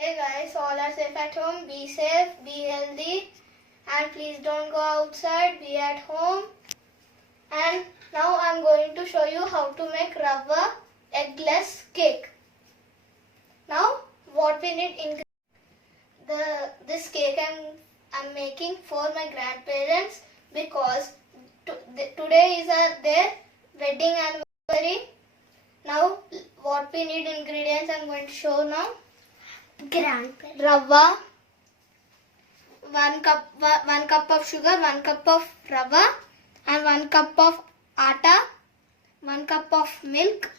Hey guys, all are safe at home. Be safe, be healthy, and please don't go outside. Be at home. And now I'm going to show you how to make Rava eggless cake. Now, what we need ingredients. This cake I'm making for my grandparents because today is their wedding anniversary. Now, what we need ingredients I'm going to show now. Rava, 1 cup of sugar, 1 cup of rava, and 1 cup of atta, 1 cup of milk,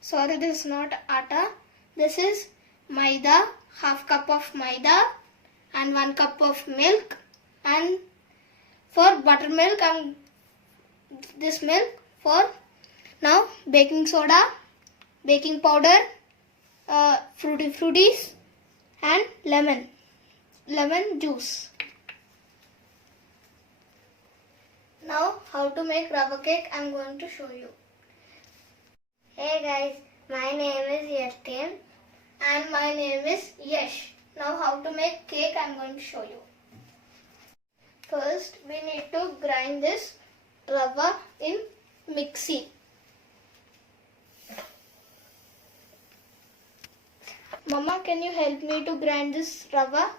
this is not atta, this is maida, half cup of maida, and 1 cup of milk. And for buttermilk, this milk. For now, baking soda, baking powder, fruities, and lemon juice. Now, how to make rava cake I'm going to show you. Hey guys, my name is Yatin and my name is Yash. Now, how to make cake I'm going to show you. First, we need to grind this rava in mixie. Mama, can you help me to grind this rava?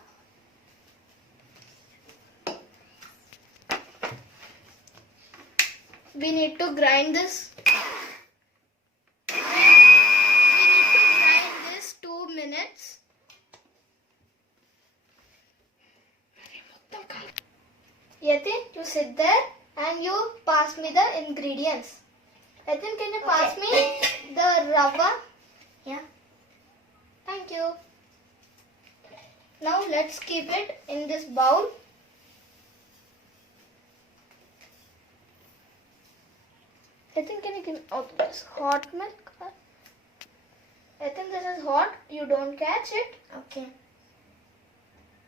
We need to grind this. We need to grind this 2 minutes. Yatin, you sit there and you pass me the ingredients. Yatin, can you pass me the rava? Yeah. Thank you. Now let's keep it in this bowl. I think can you give this hot milk? I think this is hot. You don't catch it. Okay.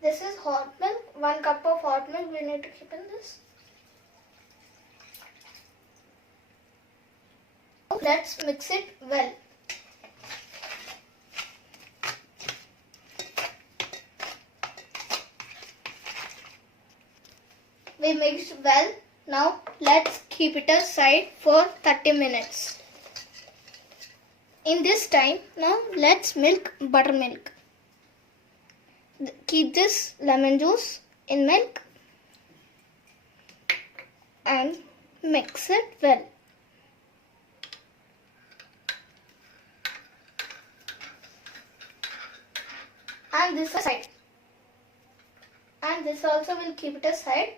This is hot milk. 1 cup of hot milk we need to keep in this. Let's mix it well. We mixed well. Now let's keep it aside for 30 minutes. In this time, now let's milk buttermilk. Keep this lemon juice in milk and mix it well. And this aside. And this also will keep it aside.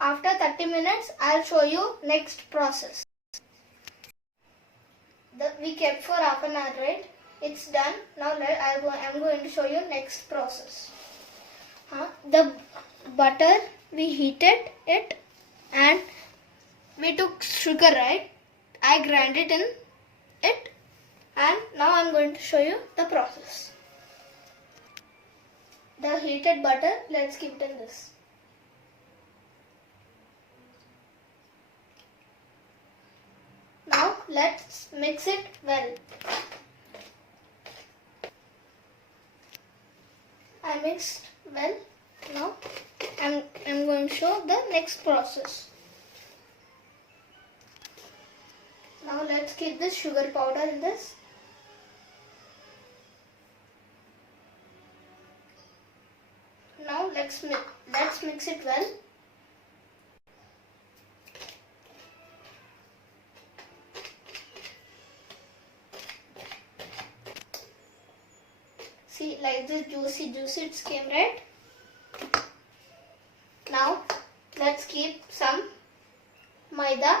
After 30 minutes, I'll show you next process. We kept for half an hour, right? It's done. Now I'm going to show you next process. The butter, we heated it and we took sugar, right? I grind it in it and now I'm going to show you the process. The heated butter, let's keep it in this. Now let's mix it well. I mixed well. Now I'm going to show the next process. Now let's keep this sugar powder in this. Now let's mix it well. See, like this juicy it came, right? Now let's keep some maida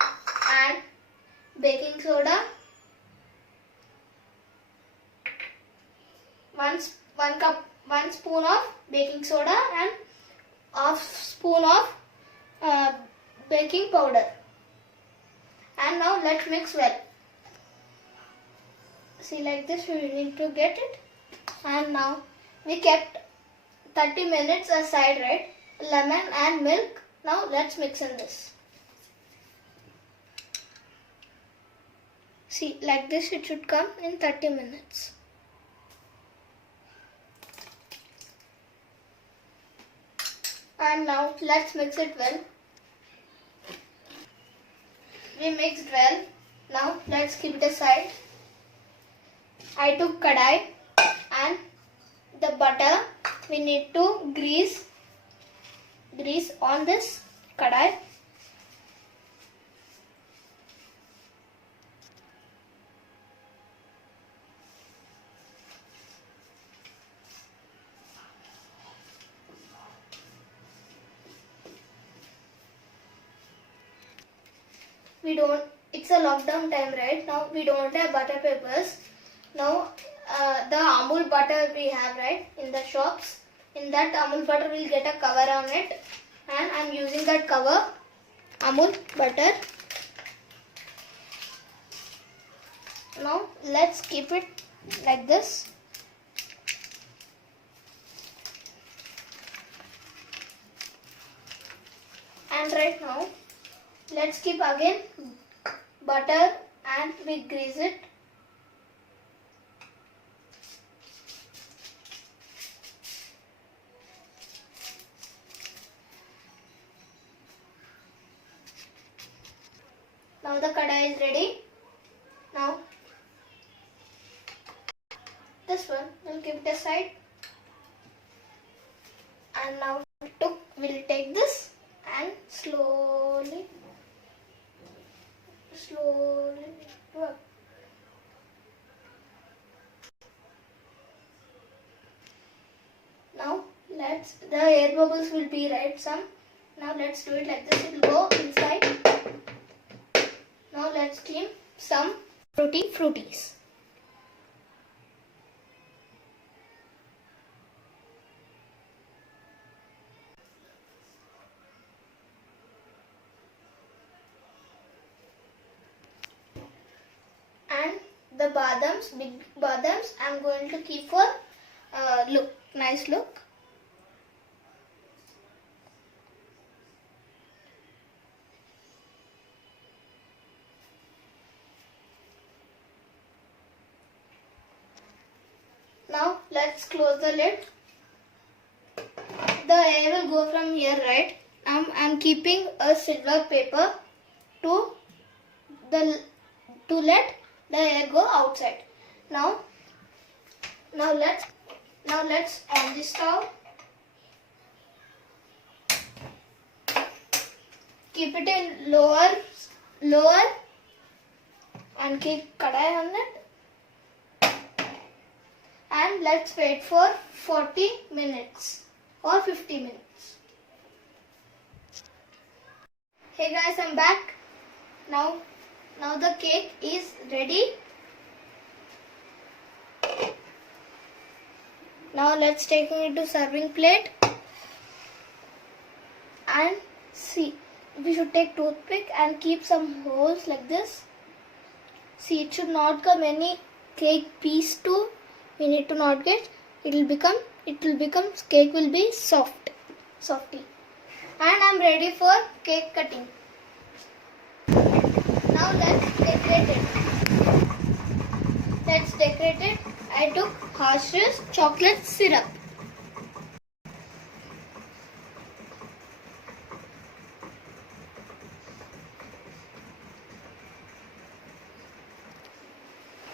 and baking soda, one spoon of baking soda and half spoon of baking powder. And now let's mix well. See, like this we need to get it. And now we kept 30 minutes aside, right? Lemon and milk. Now let's mix in this. See, like this it should come in 30 minutes. And now let's mix it well. We mixed well. Now let's keep it aside. I took kadai and the butter we need to grease on this kadai. It's a lockdown time right now, we don't have butter papers. Now the Amul butter we have right in the shops, in that Amul butter we'll get a cover on it, and I'm using that cover, Amul butter. Now let's keep it like this. And right now let's keep again butter and we grease it. Now the kadai is ready. Now this one we'll keep it aside. And now we'll take this and slowly work. Now the air bubbles will be right some. Now let's do it like this. It will go inside. Now let's steam some fruities. And the badams, big badams, I'm going to keep for nice look. Now let's close the lid. The air will go from here, right? I'm keeping a silver paper to let the air go outside. Now let's on the stove. Keep it in lower and keep kadai on it. And let's wait for 40 minutes or 50 minutes. Hey guys, I'm back. Now the cake is ready. Now let's take it to serving plate. And see, we should take toothpick and keep some holes like this. See, it should not come any cake piece too. We need to not get. It will become. Cake will be softy. And I'm ready for cake cutting. Now let's decorate it. I took Hershey's chocolate syrup.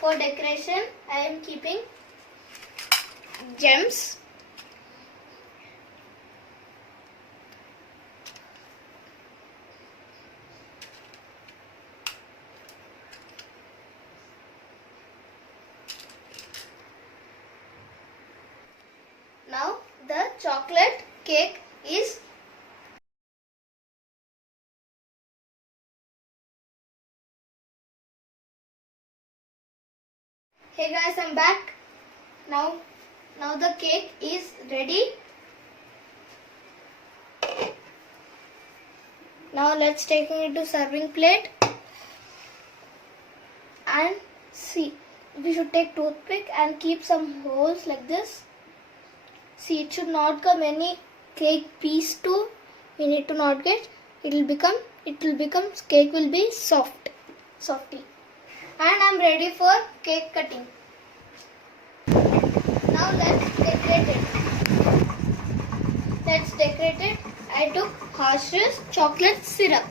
For decoration, I am keeping gems. Now the chocolate cake is Hey guys, I'm back. Now the cake is ready. Now let's take it to serving plate. And see, we should take toothpick and keep some holes like this. See, it should not come any cake piece too. We need to not get. It will become. Cake will be softy. And I'm ready for cake cutting. Now let's decorate it. Let's decorate it. I took Hershey's chocolate syrup.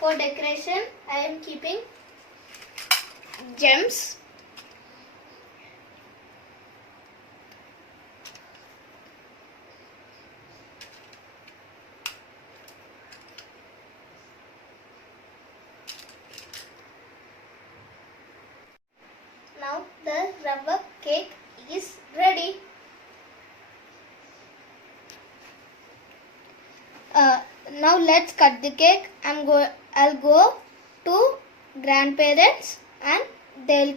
For decoration, I am keeping gems. Now the rubber cake is ready. Now let's cut the cake. I'll go to grandparents and they'll